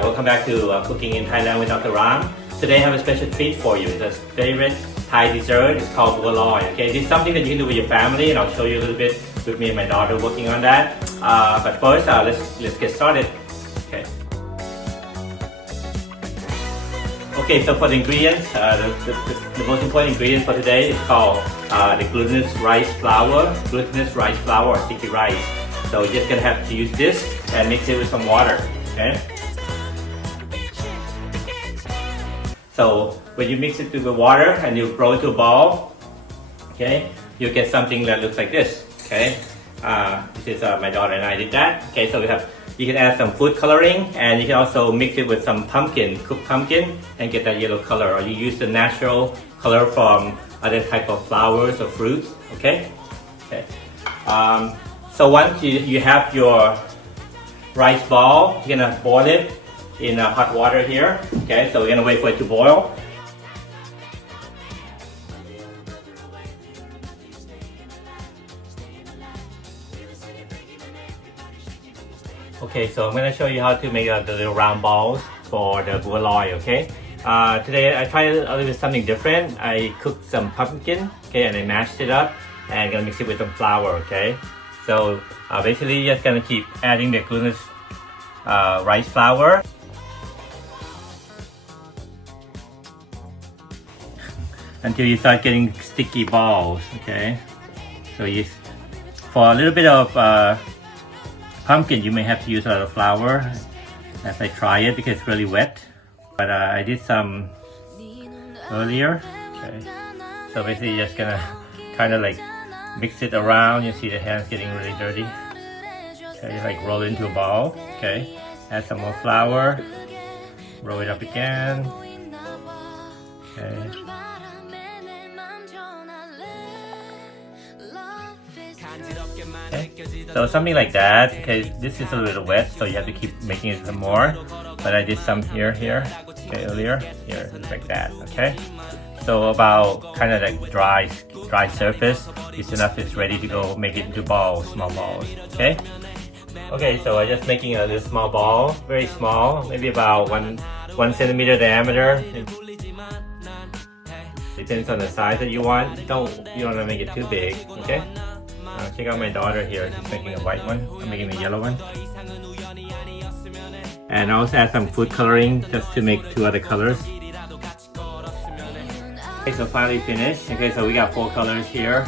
welcome back to Cooking in Thailand with Dr. Ram. Today I have a special treat for you. It's a favorite Thai dessert. It's called Bua Loy. Okay, this is something that you can do with your family, and I'll show you a little bit with me and my daughter working on that. But first, let's get started. Okay. Okay, so for the ingredients, the most important ingredient for today is called the glutinous rice flour or sticky rice. So you're just gonna have to use this and mix it with some water. Okay. So when you mix it with the water and you roll it to a ball, okay, you get something that looks like this. Okay. This is my daughter and I did that. Okay, so you can add some food coloring, and you can also mix it with some cooked pumpkin, and get that yellow color. Or you use the natural color from other type of flowers or fruits. Okay. Okay. So once you have your rice ball, you're gonna boil it in hot water here. Okay, so we're gonna wait for it to boil. Okay, so I'm gonna show you how to make the little round balls for the Bua Loy. Okay, today I tried a little bit something different. I cooked some pumpkin, okay, and I mashed it up and gonna mix it with some flour. Okay, so basically you're just gonna keep adding the glutinous rice flour. Until you start getting sticky balls. Okay, so for a little bit of pumpkin, you may have to use a lot of flour as I try it because it's really wet. But I did some earlier. Okay, so basically you're just gonna kind of like mix it around. You see the hands getting really dirty. Okay, like roll it into a ball. Okay, add some more flour, roll it up again. Okay. Okay. So something like that. Okay, this is a little wet, so you have to keep making it some more. But I did some here. Okay, earlier here, like that. Okay. So about kind of like dry surface is enough. It's ready to go make it into balls, small balls. Okay. Okay, so I'm just making a little small ball, very small, maybe about one centimeter diameter. Depends on the size that you want. You don't want to make it too big. Okay. Check out my daughter here. She's making a white one. I'm making a yellow one. And I also add some food coloring just to make two other colors. Okay, so finally finished. Okay, so we got 4 colors here.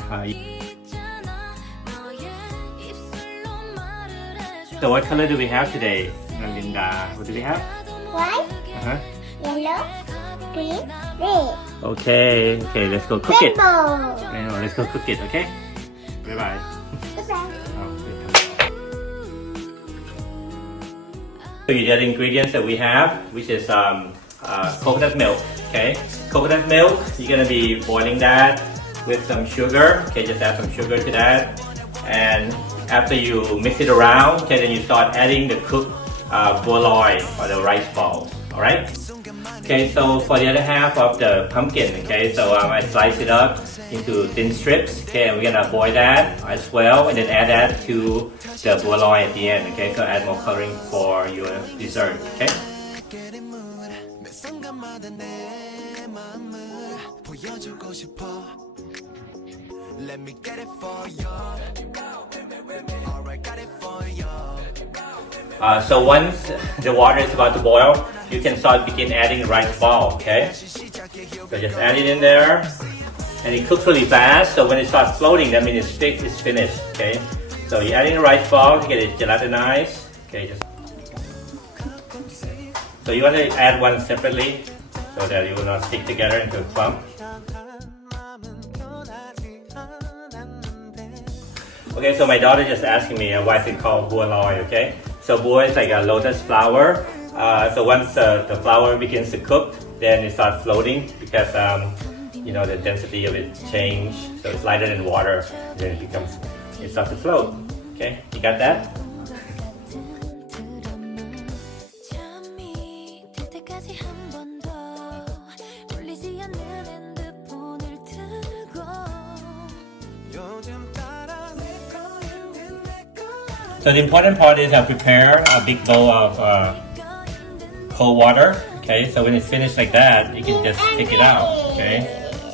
So what color do we have today, Linda? What do we have? White, yellow, green, red. Okay, let's go cook it. Rainbow. Let's go cook it, okay? Bye-bye. Bye-bye. So the other ingredients that we have, which is coconut milk, okay? Coconut milk, you're gonna be boiling that with some sugar, okay? Just add some sugar to that. And after you mix it around, okay, then you start adding the cooked Bua Loy or the rice balls, alright? Okay, so for the other half of the pumpkin, okay, so I slice it up into thin strips, okay, and we're gonna boil that as well, and then add that to the Bua Loy at the end, okay, so add more coloring for your dessert, okay? So once the water is about to boil, you can begin adding the rice ball, okay? So just add it in there, and it cooks really fast, so when it starts floating, that means it's finished, okay? So you add in the rice ball to get it gelatinized, okay? So you want to add one separately, so that it will not stick together into a clump. Okay, so my daughter just asking me why is it called Bua Loy, okay? So Bua is like a lotus flower. So once the flour begins to cook, then it starts floating because the density of it change. So it's lighter than water, and then it starts to float. Okay, you got that? So the important part is I prepare a big bowl of cold water. Okay, so when it's finished like that, you can just take it out. Okay,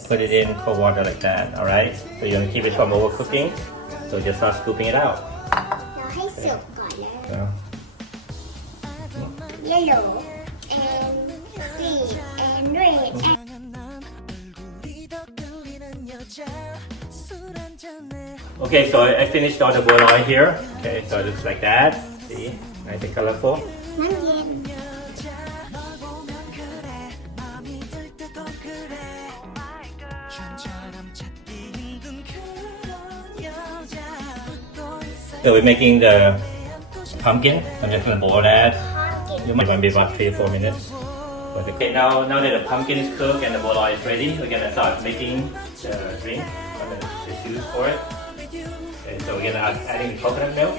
put it in cold water like that. All right. So you want to keep it from overcooking. So just start scooping it out. เราให้สุกก่อนนะ So, yellow and green and red and okay, so I finished all the Bua Loy here. Okay, so it looks like that. See, nice and colorful. น้ำเย็น So we're making the pumpkin. I'm just gonna boil that. You might want to be about 3 or 4 minutes. Okay, now that the pumpkin is cooked and the Bua Loy is ready, we're gonna start making the drink, the juice for it. Okay, so we're gonna adding the coconut milk.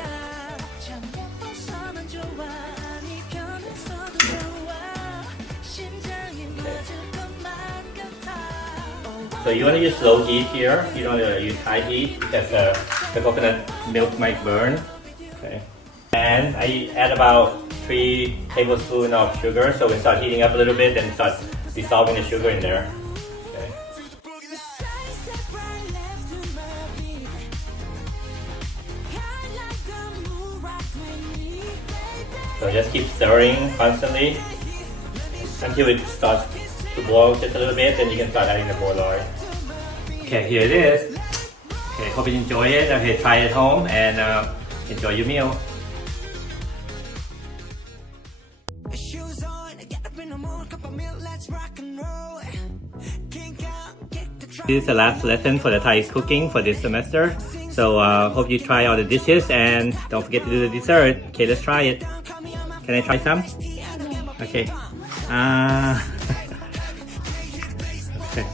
So you want to use low heat here. You don't want to use high heat because the coconut milk might burn. Okay. And I add about 3 tablespoons of sugar. So we start heating up a little bit and start dissolving the sugar in there. Okay. So just keep stirring constantly until it starts to boil just a little bit, then you can start adding the Bua Loy. Okay, here it is. Okay, hope you enjoy it. Okay, try it at home and enjoy your meal. This is the last lesson for the Thai cooking for this semester. So hope you try all the dishes and don't forget to do the dessert. Okay, let's try it. Can I try some? Okay. Okay.